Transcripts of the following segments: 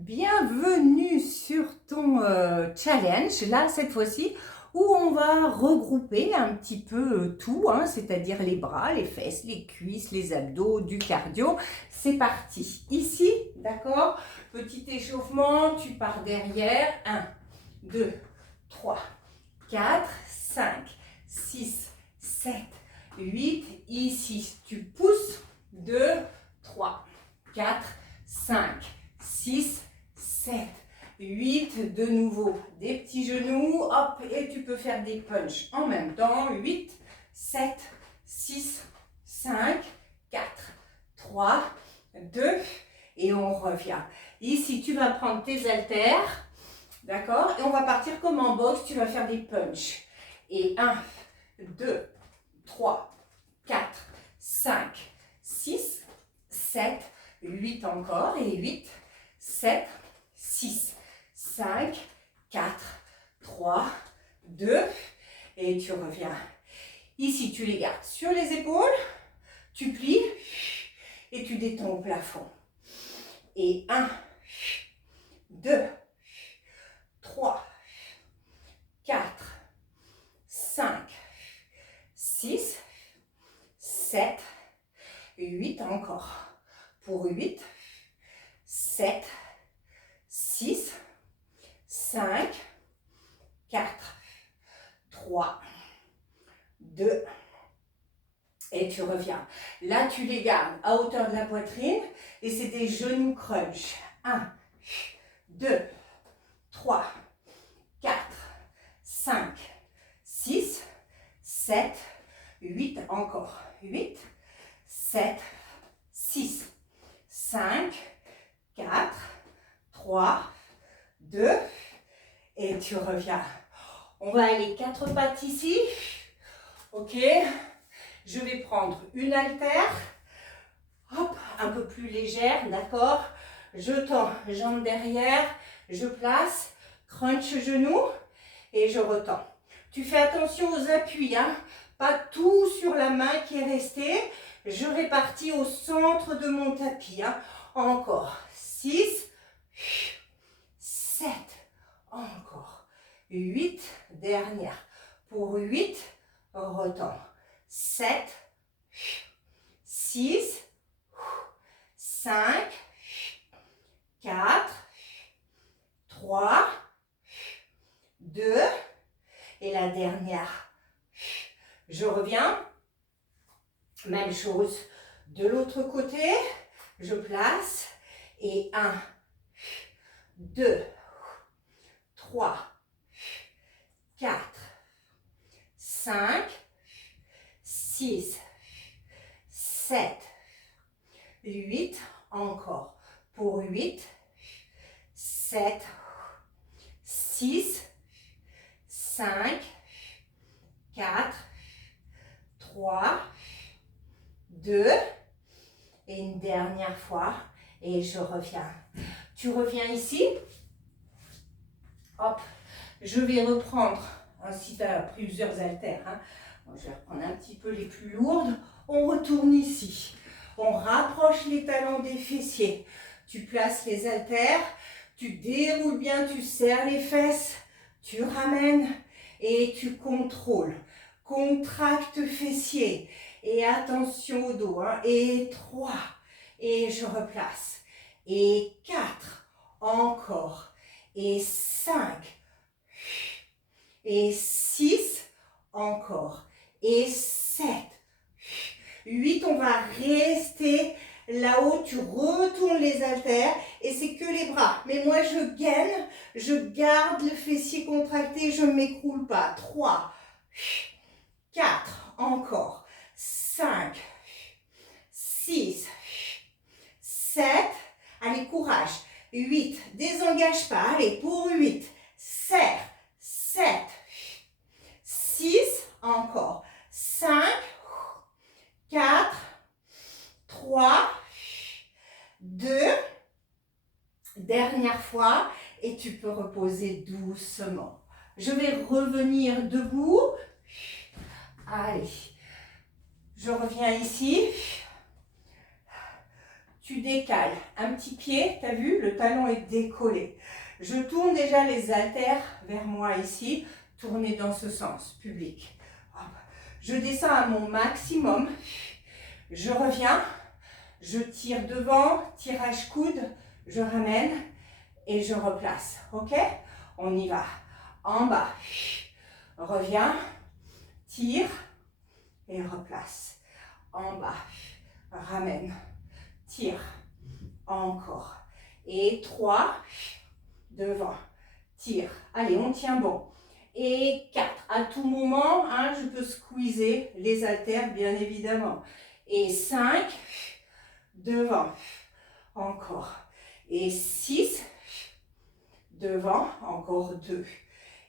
Bienvenue sur ton challenge, là cette fois-ci, où on va regrouper un petit peu tout, hein, c'est-à-dire les bras, les fesses, les cuisses, les abdos, du cardio. C'est parti. Ici, d'accord, petit échauffement, tu pars derrière. 1, 2, 3, 4, 5, 6, 7, 8. Ici, tu pousses. 2, 3, 4, 5, 6, 7, 8, de nouveau, des petits genoux, hop, et tu peux faire des punches en même temps, 8, 7, 6, 5, 4, 3, 2, et on revient. Ici, tu vas prendre tes haltères, d'accord, et on va partir comme en boxe, tu vas faire des punches. Et 1, 2, 3, 4, 5, 6, 7, 8 encore, et 8, 7, 6, 5, 4, 3, 2, et tu reviens. Ici, tu les gardes sur les épaules, tu plies, et tu détends au plafond. Et 1, 2, 3, 4, 5, 6, 7, 8 encore. Pour 8, 7, 6, 5, 4, 3, 2, et tu reviens. Là, tu les gardes à hauteur de la poitrine et c'est des genoux crunch. 1, 2, 3, 4, 5, 6, 7, 8 encore. 8, 7, 6, 5, 4, 3, 2, et tu reviens. On va aller 4 pattes ici. Ok. Je vais prendre une haltère. Hop, un peu plus légère, d'accord. Je tends, jambes derrière, je place, crunch genou et je retends. Tu fais attention aux appuis, hein. Pas tout sur la main qui est restée. Je répartis au centre de mon tapis. Hein. Encore. 6, 7, encore. 8, dernière. Pour 8, retends. 7, 6, 5, 4, 3, 2, et la dernière. Je reviens. Même chose de l'autre côté. Je place. Et 1, 2, 3, 4, 5, 6, 7, 8. Encore. Pour 8, 7, 6, 5, 4, 3, 2, et une dernière fois, et je reviens. Tu reviens ici, hop, je vais reprendre, si tu as plusieurs haltères, hein. Je vais reprendre un petit peu les plus lourdes, on retourne ici, on rapproche les talons des fessiers, tu places les haltères, tu déroules bien, tu serres les fesses, tu ramènes et tu contrôles. Contracte fessier et attention au dos. Hein. Et 3, et je replace. Et 4, encore. Et 5, et 6, encore. Et 7, 8, on va rester là-haut, tu retournes les haltères et c'est que les bras. Mais moi, je gaine, je garde le fessier contracté, je ne m'écroule pas. 3, 4, encore. 5, 6, 7, allez, courage. 8, désengage pas. Allez, pour 8, serre. 7, 6, encore. 5, 4, 3, 2, dernière fois, et tu peux reposer doucement. Je vais revenir debout. Allez, je reviens ici. tu décales un petit pied, tu as vu, le talon est décollé. Je tourne déjà les haltères vers moi ici, tourner dans ce sens, public. Je descends à mon maximum, je reviens, je tire devant, tirage coude, je ramène et je replace, ok? On y va, en bas, reviens, tire et replace, en bas, ramène, tire, encore, et 3, devant, tire, allez on tient bon, et 4, à tout moment, hein, je peux squeezer les haltères bien évidemment, et 5, devant, encore, et 6, devant, encore 2,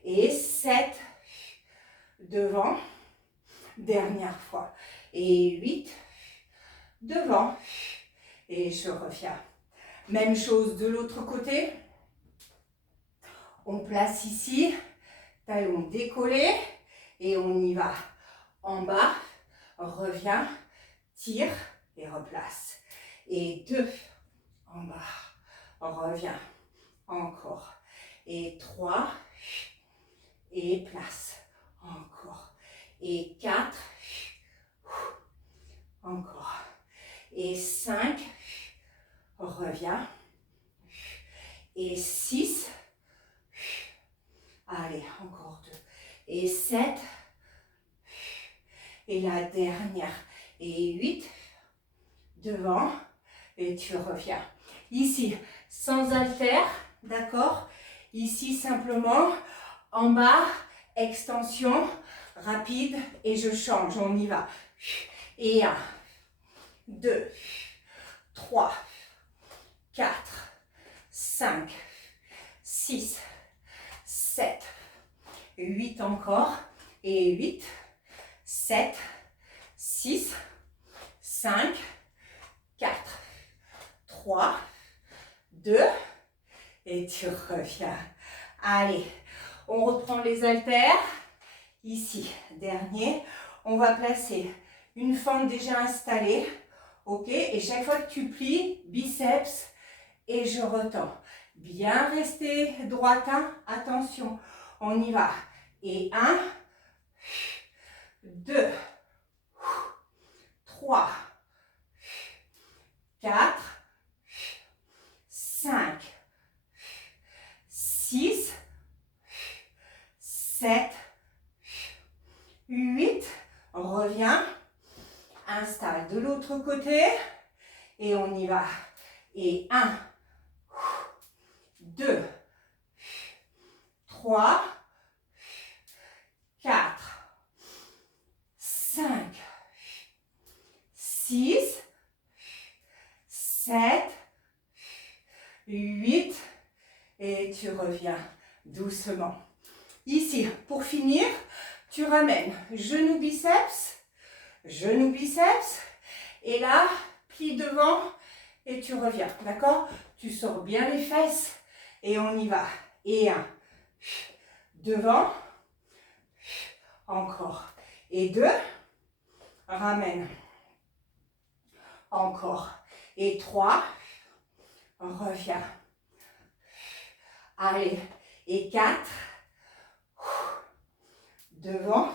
et 7, devant, dernière fois, et 8, devant, et je reviens. Même chose de l'autre côté, on place ici, talon décollé, et on y va, en bas, revient, tire, et replace, et 2, en bas, revient, encore, et 3, et place, encore, et 4, encore, et 5, reviens, et 6, allez, encore 2, et 7, et la dernière, et 8, devant, et tu reviens. Ici, sans haltère, d'accord? Ici, simplement, en bas, extension, rapide, et je change, on y va. Et 1, 2, 3, 4, 5, 6, 7, 8 encore, et 8, 7, 6, 5, 4, 3, 2, et tu reviens. Allez, on reprend les haltères. Ici, dernier, on va placer une fente déjà installée, ok? Et chaque fois que tu plies, biceps, et je retends. Bien rester droite, hein? Attention, on y va. Et 1, 2, 3, 4, 5, 6, 7, 8, reviens, installe de l'autre côté, et on y va. Et 1, 2, 3, 4, 5, 6, 7, 8, et tu reviens doucement. Ici, pour finir, tu ramènes genou biceps, et là, plie devant, et tu reviens, d'accord? Tu sors bien les fesses, et on y va. Et 1, devant, encore, et 2, ramène, encore, et 3, reviens, allez, et 4, devant,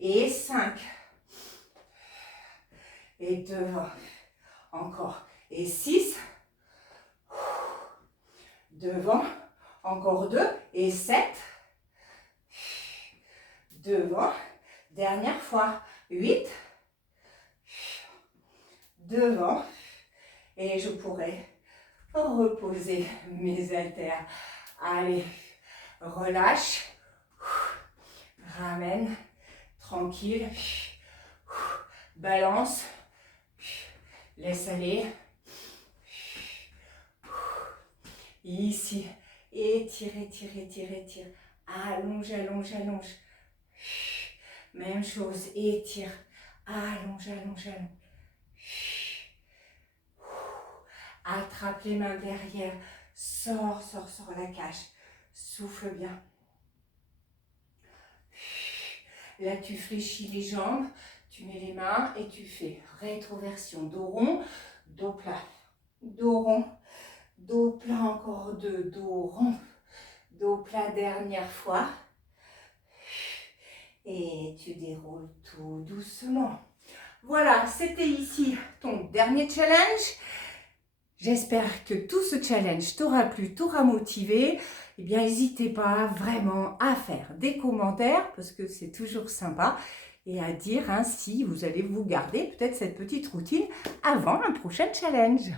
et 5, et devant, encore, et 6, devant, encore 2, et 7, devant, dernière fois, 8, devant, et je pourrais reposer mes haltères. Allez, relâche, ramène, tranquille, balance, laisse aller, ici, étire, étire, étire, étire, allonge, allonge, allonge, même chose, étire, allonge, allonge, allonge, attrape les mains derrière, sors, sors, sors la cage, souffle bien. Là, tu fléchis les jambes, tu mets les mains et tu fais rétroversion, dos rond, dos plat. dos rond, dos plat, encore deux, dos rond, dos plat, dernière fois. Et tu déroules tout doucement. Voilà, c'était ici ton dernier challenge. J'espère que tout ce challenge t'aura plu, t'aura motivé. Eh bien, n'hésitez pas vraiment à faire des commentaires parce que c'est toujours sympa et à dire si vous allez vous garder peut-être cette petite routine avant un prochain challenge.